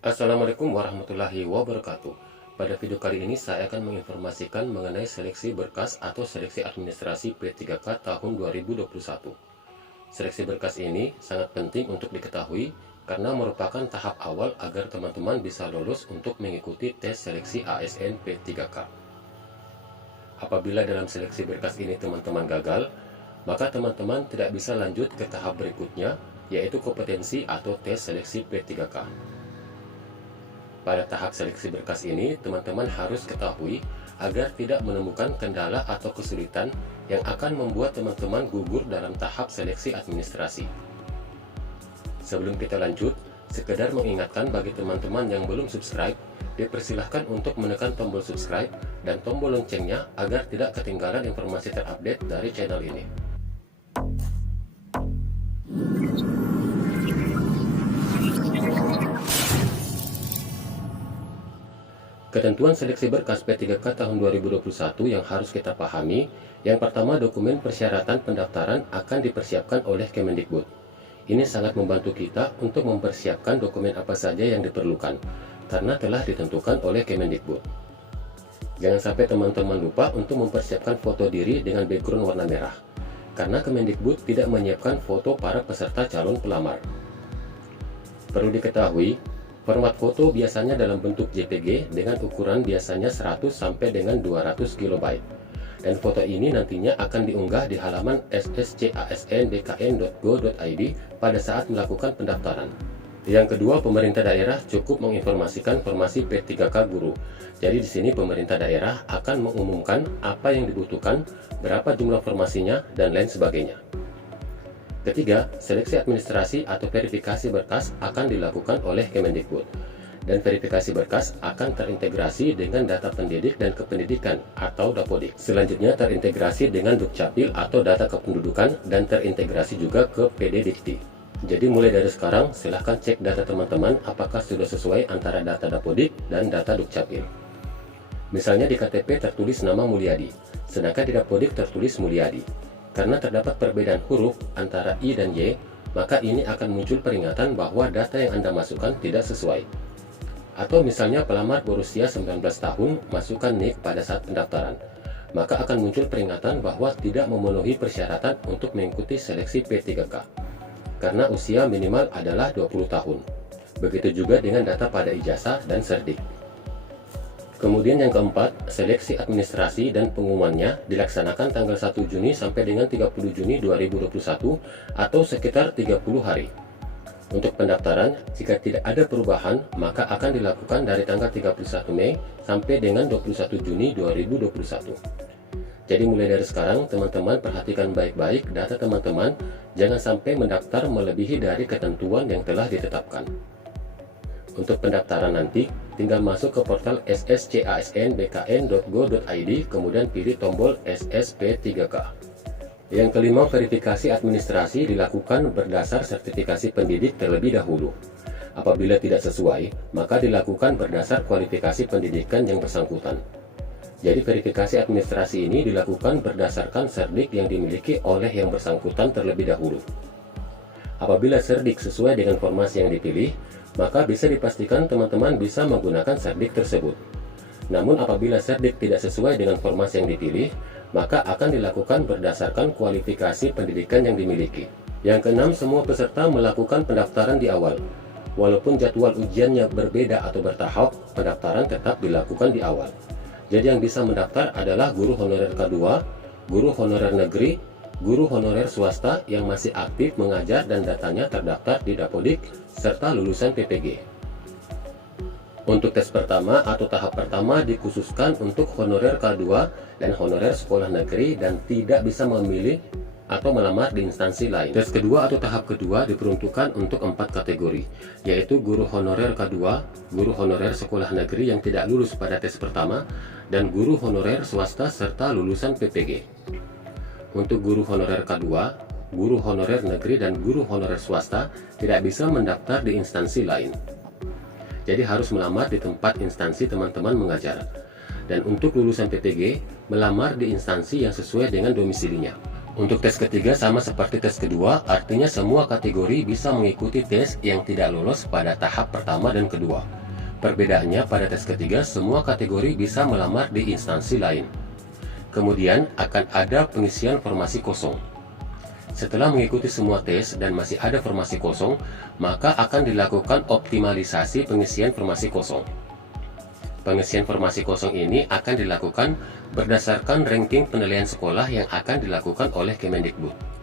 Assalamualaikum warahmatullahi wabarakatuh. Pada video kali ini saya akan menginformasikan mengenai seleksi berkas atau seleksi administrasi P3K tahun 2021. Seleksi berkas ini sangat penting untuk diketahui karena merupakan tahap awal agar teman-teman bisa lolos untuk mengikuti tes seleksi ASN P3K. Apabila dalam seleksi berkas ini teman-teman gagal, maka teman-teman tidak bisa lanjut ke tahap berikutnya, yaitu kompetensi atau tes seleksi P3K. Pada tahap seleksi berkas ini, teman-teman harus ketahui agar tidak menemukan kendala atau kesulitan yang akan membuat teman-teman gugur dalam tahap seleksi administrasi. Sebelum kita lanjut, sekedar mengingatkan bagi teman-teman yang belum subscribe, dipersilahkan untuk menekan tombol subscribe dan tombol loncengnya agar tidak ketinggalan informasi terupdate dari channel ini. Ketentuan seleksi berkas P3K tahun 2021 yang harus kita pahami, yang pertama dokumen persyaratan pendaftaran akan dipersiapkan oleh Kemendikbud. Ini sangat membantu kita untuk mempersiapkan dokumen apa saja yang diperlukan, karena telah ditentukan oleh Kemendikbud. Jangan sampai teman-teman lupa untuk mempersiapkan foto diri dengan background warna merah, karena Kemendikbud tidak menyiapkan foto para peserta calon pelamar. Perlu diketahui, format foto biasanya dalam bentuk JPG dengan ukuran biasanya 100 sampai dengan 200 KB. Dan foto ini nantinya akan diunggah di halaman sscasnbkn.go.id pada saat melakukan pendaftaran. Yang kedua, pemerintah daerah cukup menginformasikan formasi P3K guru. Jadi di sini pemerintah daerah akan mengumumkan apa yang dibutuhkan, berapa jumlah formasinya, dan lain sebagainya. Ketiga, seleksi administrasi atau verifikasi berkas akan dilakukan oleh Kemendikbud. Dan verifikasi berkas akan terintegrasi dengan data pendidik dan kependidikan atau Dapodik. Selanjutnya terintegrasi dengan Dukcapil atau data kependudukan dan terintegrasi juga ke PD Dikti. Jadi mulai dari sekarang silahkan cek data teman-teman apakah sudah sesuai antara data Dapodik dan data Dukcapil. Misalnya di KTP tertulis nama Mulyadi, sedangkan di Dapodik tertulis Mulyadi. Karena terdapat perbedaan huruf antara I dan Y, maka ini akan muncul peringatan bahwa data yang Anda masukkan tidak sesuai. Atau misalnya pelamar berusia 19 tahun masukkan NIK pada saat pendaftaran, maka akan muncul peringatan bahwa tidak memenuhi persyaratan untuk mengikuti seleksi P3K, karena usia minimal adalah 20 tahun. Begitu juga dengan data pada ijazah dan serdik. Kemudian yang keempat, seleksi administrasi dan pengumumannya dilaksanakan tanggal 1 Juni sampai dengan 30 Juni 2021 atau sekitar 30 hari. Untuk pendaftaran, jika tidak ada perubahan, maka akan dilakukan dari tanggal 31 Mei sampai dengan 21 Juni 2021. Jadi mulai dari sekarang, teman-teman perhatikan baik-baik data teman-teman, jangan sampai mendaftar melebihi dari ketentuan yang telah ditetapkan. Untuk pendaftaran nanti, tinggal masuk ke portal sscasnbkn.go.id, kemudian pilih tombol SSP3K. Yang kelima, verifikasi administrasi dilakukan berdasar sertifikasi pendidik terlebih dahulu. Apabila tidak sesuai, maka dilakukan berdasar kualifikasi pendidikan yang bersangkutan. Jadi verifikasi administrasi ini dilakukan berdasarkan serdik yang dimiliki oleh yang bersangkutan terlebih dahulu. Apabila serdik sesuai dengan formasi yang dipilih, maka bisa dipastikan teman-teman bisa menggunakan serdik tersebut. Namun apabila serdik tidak sesuai dengan formasi yang dipilih, maka akan dilakukan berdasarkan kualifikasi pendidikan yang dimiliki. Yang keenam, semua peserta melakukan pendaftaran di awal. Walaupun jadwal ujiannya berbeda atau bertahap, pendaftaran tetap dilakukan di awal. Jadi yang bisa mendaftar adalah guru honorer K2, guru honorer negeri, guru honorer swasta yang masih aktif mengajar dan datanya terdaftar di Dapodik, serta lulusan PPG. Untuk tes pertama atau tahap pertama dikhususkan untuk honorer K2 dan honorer sekolah negeri dan tidak bisa memilih atau melamar di instansi lain. Tes kedua atau tahap kedua diperuntukkan untuk 4 kategori, yaitu guru honorer K2, guru honorer sekolah negeri yang tidak lulus pada tes pertama, dan guru honorer swasta serta lulusan PPG. Untuk guru honorer K2, guru honorer negeri dan guru honorer swasta tidak bisa mendaftar di instansi lain. Jadi harus melamar di tempat instansi teman-teman mengajar. Dan untuk lulusan PPG, melamar di instansi yang sesuai dengan domisilinya. Untuk tes ketiga sama seperti tes kedua, artinya semua kategori bisa mengikuti tes yang tidak lolos pada tahap pertama dan kedua. Perbedaannya pada tes ketiga, semua kategori bisa melamar di instansi lain. Kemudian akan ada pengisian formasi kosong. Setelah mengikuti semua tes dan masih ada formasi kosong, maka akan dilakukan optimalisasi pengisian formasi kosong. Pengisian formasi kosong ini akan dilakukan berdasarkan ranking penilaian sekolah yang akan dilakukan oleh Kemendikbud.